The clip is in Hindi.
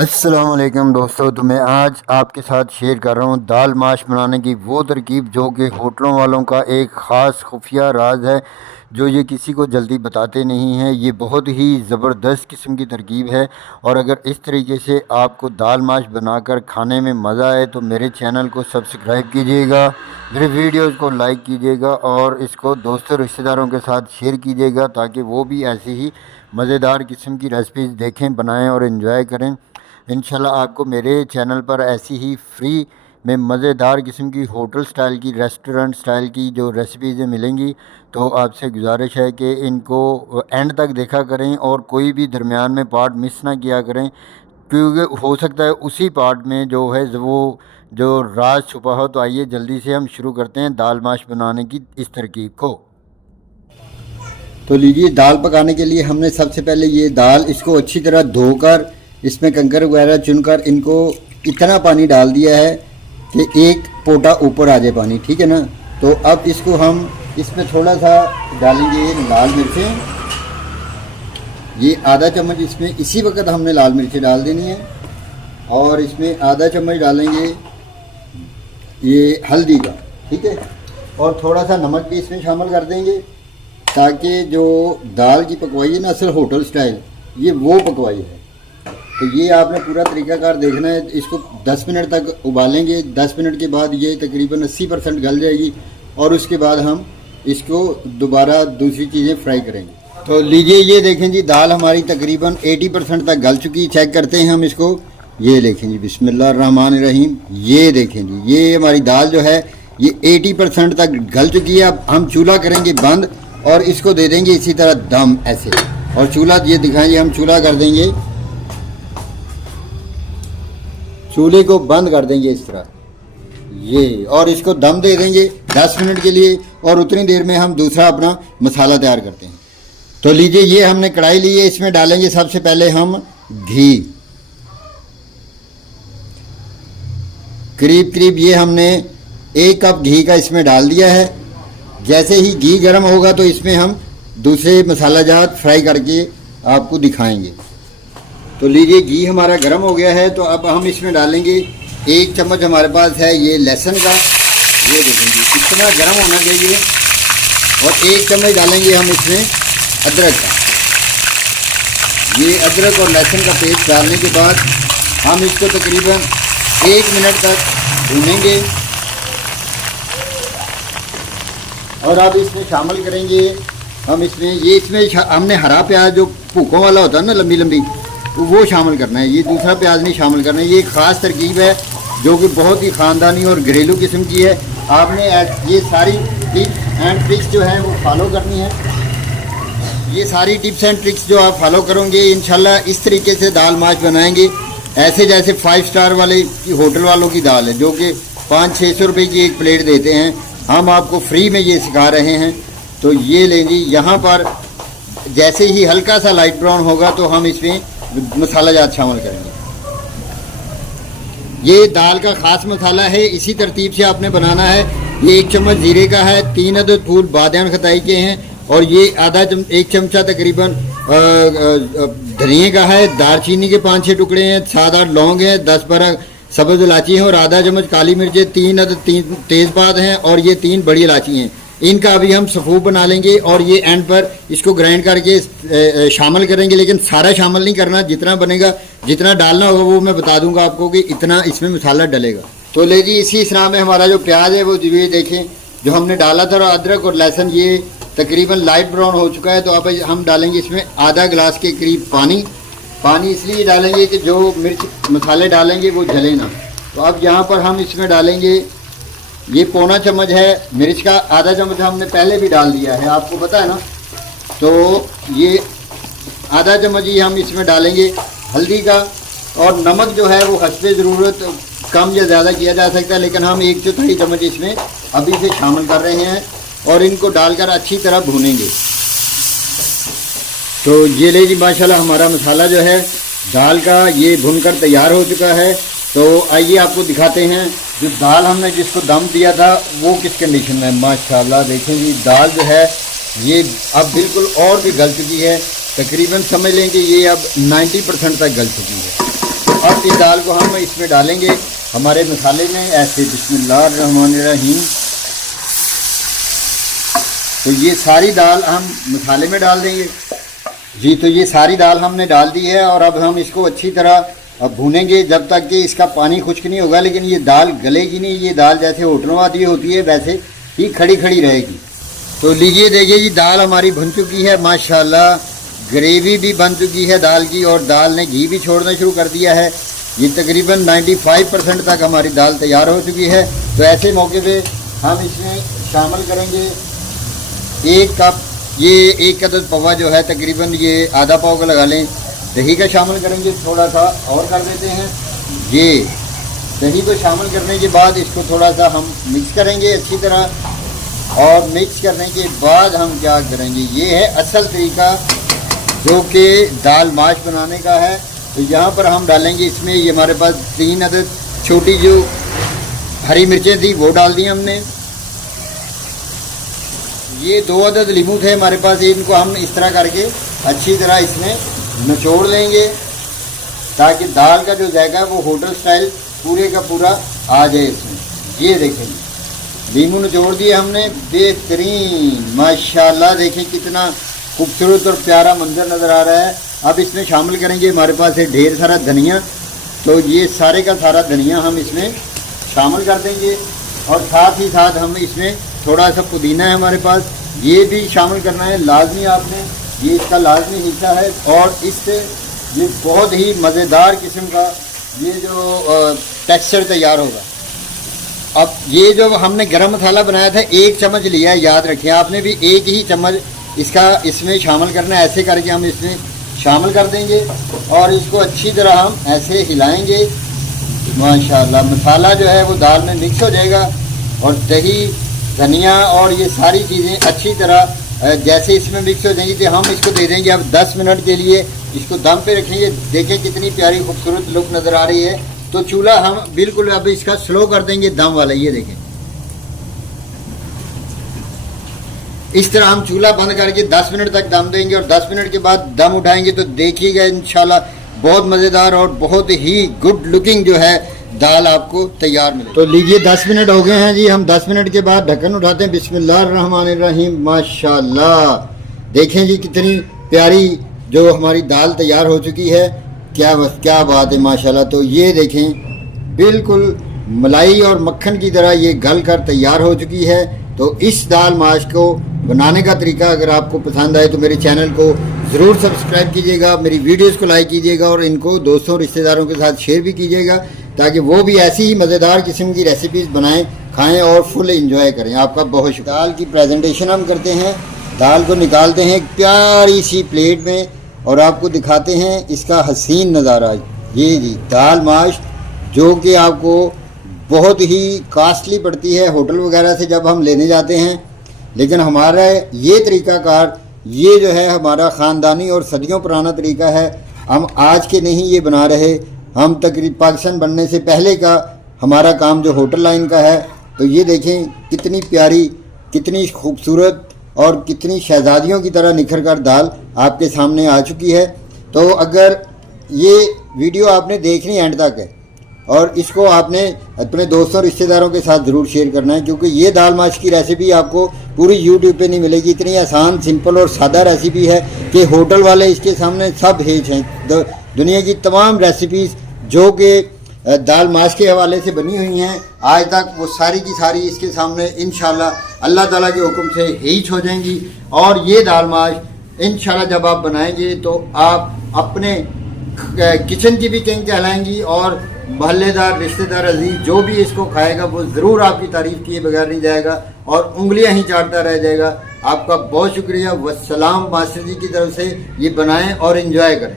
अस्सलामुअलैकुम दोस्तों, तो मैं आज आपके साथ शेयर कर रहा हूँ दाल माश बनाने की वो तरकीब जो कि होटलों वालों का एक ख़ास खुफिया राज है, जो ये किसी को जल्दी बताते नहीं हैं। ये बहुत ही ज़बरदस्त किस्म की तरकीब है और अगर इस तरीके से आपको दाल माश बनाकर खाने में मज़ा आए तो मेरे चैनल को सब्सक्राइब कीजिएगा, मेरे वीडियोज़ को लाइक कीजिएगा और इसको दोस्तों रिश्तेदारों के साथ शेयर कीजिएगा ताकि वो भी ऐसी ही मज़ेदार किस्म की रेसिपीज़ देखें, बनाएँ और इन्जॉय करें। इंशाल्लाह आपको मेरे चैनल पर ऐसी ही फ्री में मज़ेदार किस्म की होटल स्टाइल की, रेस्टोरेंट स्टाइल की जो रेसिपीज़ मिलेंगी। तो आपसे गुजारिश है कि इनको एंड तक देखा करें और कोई भी दरमियान में पार्ट मिस ना किया करें, क्योंकि हो सकता है उसी पार्ट में जो है वो जो राज छुपा हो। तो आइए जल्दी से हम शुरू करते हैं दाल माश बनाने की इस तरकीब को। तो लीजिए, दाल पकाने के लिए हमने सबसे पहले ये दाल इसको अच्छी तरह धोकर इसमें कंकर वगैरह चुनकर इनको इतना पानी डाल दिया है कि एक पोटा ऊपर आ जाए पानी, ठीक है ना। तो अब इसको हम इसमें थोड़ा सा डालेंगे लाल मिर्चें, ये आधा चम्मच इसमें इसी वक्त हमने लाल मिर्चें डाल देनी है और इसमें आधा चम्मच डालेंगे ये हल्दी का, ठीक है। और थोड़ा सा नमक भी इसमें शामिल कर देंगे ताकि जो दाल की पकवाई है ना असल होटल स्टाइल, ये वो पकवाई है। तो ये आपने पूरा तरीकाकार देखना है। इसको 10 मिनट तक उबालेंगे। 10 मिनट के बाद ये तकरीबन 80% गल जाएगी और उसके बाद हम इसको दोबारा दूसरी चीज़ें फ्राई करेंगे। तो लीजिए, ये देखें जी, दाल हमारी तकरीबन 80% तक गल चुकी। चेक करते हैं हम इसको। ये देखें जी, बिस्मिल्लाहिर्रहमानिर्रहीम। ये देखें जी, ये हमारी दाल जो है ये 80% तक गल चुकी है। अब हम चूल्हा करेंगे बंद और इसको दे देंगे इसी तरह दम ऐसे। और चूल्हा ये दिखाएंगे, हम चूल्हा कर देंगे, चूल्हे को बंद कर देंगे इस तरह ये, और इसको दम दे देंगे 10 मिनट के लिए। और उतनी देर में हम दूसरा अपना मसाला तैयार करते हैं। तो लीजिए, ये हमने कढ़ाई ली है, इसमें डालेंगे सबसे पहले हम घी। करीब करीब ये हमने 1 कप घी का इसमें डाल दिया है। जैसे ही घी गर्म होगा तो इसमें हम दूसरे मसाला जात फ्राई करके आपको दिखाएंगे। तो लीजिए, घी हमारा गर्म हो गया है। तो अब हम इसमें डालेंगे 1 चम्मच हमारे पास है ये लहसुन का। ये देखेंगे इतना गर्म होना चाहिए। और 1 चम्मच डालेंगे हम इसमें अदरक का। ये अदरक और लहसुन का पेस्ट डालने के बाद हम इसको तकरीबन 1 मिनट तक भूनेंगे। और अब इसमें शामिल करेंगे हम इसमें हमने हरा प्याज जो भूकों वाला होता है ना, लंबी लंबी, तो वो शामिल करना है। ये दूसरा प्याज नहीं शामिल करना है। ये एक ख़ास तरकीब है जो कि बहुत ही ख़ानदानी और घरेलू किस्म की है। आपने ये सारी टिप्स एंड ट्रिक्स जो है वो फॉलो करनी है। ये सारी टिप्स एंड ट्रिक्स जो आप फॉलो करोगे इंशाल्लाह इस तरीके से दाल माश बनाएंगे, ऐसे जैसे 5 स्टार वाले होटल वालों की दाल है जो कि 500-600 रुपये की एक प्लेट देते हैं। हम आपको फ्री में ये सिखा रहे हैं। तो ये लेंगे, यहाँ पर जैसे ही हल्का सा लाइट ब्राउन होगा तो हम इसमें मसाला जात शामिल करेंगे। ये दाल का ख़ास मसाला है, इसी तरतीब से आपने बनाना है। ये 1 चम्मच जीरे का है, 3 अदद फूल बादियान खताई के हैं और ये 1 चमचा तकरीबन धनिए का है। दालचीनी के 5-6 टुकड़े हैं, 7-8 लौंग हैं, 10-12 सब्ज़ इलायची हैं और आधा चम्मच काली मिर्चें, 3 अदद तेज़पात हैं और ये 3 बड़ी इलायची हैं। इनका अभी हम सफ़ूफ बना लेंगे और ये एंड पर इसको ग्राइंड करके शामिल करेंगे। लेकिन सारा शामिल नहीं करना, जितना बनेगा, जितना डालना होगा वो मैं बता दूंगा आपको कि इतना इसमें मसाला डलेगा। तो ले जी, इसी तरह में हमारा जो प्याज है वो ये देखें जो हमने डाला था, और अदरक और लहसुन ये तकरीबन लाइट ब्राउन हो चुका है। तो अब हम डालेंगे इसमें आधा गिलास के करीब पानी। पानी इसलिए डालेंगे कि जो मिर्च मसाले डालेंगे वो जले ना। तो अब यहाँ पर हम इसमें डालेंगे, ये पौना चम्मच है मिर्च का, आधा चम्मच हमने पहले भी डाल दिया है, आपको पता है ना। तो ये आधा चम्मच ही हम इसमें डालेंगे हल्दी का। और नमक जो है वो हस्बे ज़रूरत कम या ज़्यादा किया जा सकता है, लेकिन हम 1/4 चम्मच इसमें अभी से शामिल कर रहे हैं और इनको डालकर अच्छी तरह भूनेंगे। तो ये ले जी, माशाल्लाह हमारा मसाला जो है दाल का ये भुनकर तैयार हो चुका है। तो आइए आपको दिखाते हैं जो दाल हमने जिसको दम दिया था वो किस कंडीशन में है। माशाल्लाह देखें जी, दाल जो है ये अब बिल्कुल और भी गल चुकी है। तकरीबन समझ लें कि ये अब 90% तक गल चुकी है। अब इस दाल को हम इसमें डालेंगे हमारे मसाले में ऐसे। बिस्मिल्लाहिर्रहमानिर्रहीम। तो ये सारी दाल हम मसाले में डाल देंगे जी। तो ये सारी दाल हमने डाल दी है और अब हम इसको अच्छी तरह भूनेंगे जब तक कि इसका पानी खुश्क नहीं होगा। लेकिन ये दाल गलेगी नहीं, ये दाल जैसे होटलों वाली होती है वैसे ही खड़ी खड़ी रहेगी। तो लीजिए देखिए जी, दाल हमारी भुन चुकी है माशाल्लाह। ग्रेवी भी बन चुकी है दाल की और दाल ने घी भी छोड़ना शुरू कर दिया है। ये तकरीबन 95% तक हमारी दाल तैयार हो चुकी है। तो ऐसे मौके पे हम इसमें शामिल करेंगे 1 कप, ये 1 अदद पवा जो है तकरीबन ये आधा पाव का लगा लें, दही का शामिल करेंगे। थोड़ा सा और कर देते हैं। ये दही को शामिल करने के बाद इसको थोड़ा सा हम मिक्स करेंगे अच्छी तरह। और मिक्स करने के बाद हम क्या करेंगे, ये है असल तरीका जो कि दाल माश बनाने का है। तो यहाँ पर हम डालेंगे इसमें, ये हमारे पास 3 अदद छोटी जो हरी मिर्चें थी वो डाल दी हमने। ये 2 अदद लीमू थे हमारे पास, इनको हम इस तरह करके अच्छी तरह इसमें निचोड़ लेंगे ताकि दाल का जो जायका है वो होटल स्टाइल पूरे का पूरा आ जाए इसमें। ये देखेंगे लीमू निचोड़ दिए हमने, बेहतरीन माशाल्लाह। देखें कितना खूबसूरत और प्यारा मंजर नज़र आ रहा है। अब इसमें शामिल करेंगे हमारे पास है ढेर सारा धनिया। तो ये सारे का सारा धनिया हम इसमें शामिल कर देंगे और साथ ही साथ हम इसमें थोड़ा सा पुदीना है हमारे पास, ये भी शामिल करना है लाजमी आपने, ये इसका लाजमी हिस्सा है। और इससे ये बहुत ही मज़ेदार किस्म का ये जो टेक्सचर तैयार होगा। अब ये जो हमने गरम मसाला बनाया था 1 चम्मच लिया है, याद रखें आपने भी 1 ही चम्मच इसका इसमें शामिल करना है। ऐसे करके हम इसमें शामिल कर देंगे और इसको अच्छी तरह हम ऐसे हिलाएंगे माशाल्लाह। मसाला जो है वो दाल में मिक्स हो जाएगा और दही धनिया और ये सारी चीज़ें अच्छी तरह जैसे इसमें मिक्स हो जाएंगी तो हम इसको दे देंगे अब 10 मिनट के लिए इसको दम पे रखेंगे। देखें कितनी प्यारी खूबसूरत लुक नज़र आ रही है। तो चूल्हा हम बिल्कुल अब इसका स्लो कर देंगे दम वाला। ये देखें इस तरह हम चूल्हा बंद करके 10 मिनट तक दम देंगे और 10 मिनट के बाद दम उठाएंगे तो देखिएगा इंशाल्लाह बहुत मज़ेदार और बहुत ही गुड लुकिंग जो है दाल आपको तैयार मिलेगी। तो लीजिए 10 मिनट हो गए हैं जी। हम 10 मिनट के बाद ढक्कन उठाते हैं। बिस्मिल्लाहिर्रहमानिर्रहीम। माशाल्लाह देखें जी कितनी प्यारी जो हमारी दाल तैयार हो चुकी है। क्या बात है माशाल्लाह। तो ये देखें बिल्कुल मलाई और मक्खन की तरह ये गल कर तैयार हो चुकी है। तो इस दाल माश को बनाने का तरीका अगर आपको पसंद आए तो मेरे चैनल को ज़रूर सब्सक्राइब कीजिएगा, मेरी वीडियोस को लाइक कीजिएगा और इनको दोस्तों रिश्तेदारों के साथ शेयर भी कीजिएगा ताकि वो भी ऐसी ही मज़ेदार किस्म की रेसिपीज़ बनाएं, खाएं और फुल एंजॉय करें। आपका बहुत शुक्रिया। दाल की प्रेजेंटेशन हम करते हैं। दाल को निकालते हैं एक प्यारी सी प्लेट में और आपको दिखाते हैं इसका हसीन नज़ारा। ये जी दाल माश जो कि आपको बहुत ही कास्टली पड़ती है होटल वगैरह से जब हम लेने जाते हैं, लेकिन हमारा ये तरीक़ाकार ये जो है हमारा ख़ानदानी और सदियों पुराना तरीका है। हम आज के नहीं ये बना रहे, हम तकरीब पाकिस्तान बनने से पहले का हमारा काम जो होटल लाइन का है। तो ये देखें कितनी प्यारी, कितनी खूबसूरत और कितनी शहजादियों की तरह निखर कर दाल आपके सामने आ चुकी है। तो अगर ये वीडियो आपने देखनी एंड तक है और इसको आपने अपने दोस्तों रिश्तेदारों के साथ ज़रूर शेयर करना है क्योंकि ये दाल माश की रेसिपी आपको पूरी यूट्यूब पे नहीं मिलेगी। इतनी आसान, सिंपल और सादा रेसिपी है कि होटल वाले इसके सामने सब हेज हैं। दुनिया की तमाम रेसिपीज़ जो कि दाल माश के हवाले से बनी हुई हैं आज तक, वो सारी की सारी इसके सामने इंशाल्लाह अल्लाह ताला के हुक्म से हीच हो जाएंगी। और ये दाल माश इंशाल्लाह जब आप बनाएंगे तो आप अपने किचन की भी किंग कहलाएंगी और मोहल्लेदार, रिश्तेदार, अजीज जो भी इसको खाएगा वो ज़रूर आपकी तारीफ़ किए बगैर नहीं जाएगा और उंगलियां ही चाटता रह जाएगा। आपका बहुत शुक्रिया। वस्सलाम। मास्टर जी की तरफ से ये बनाएं और एंजॉय करें।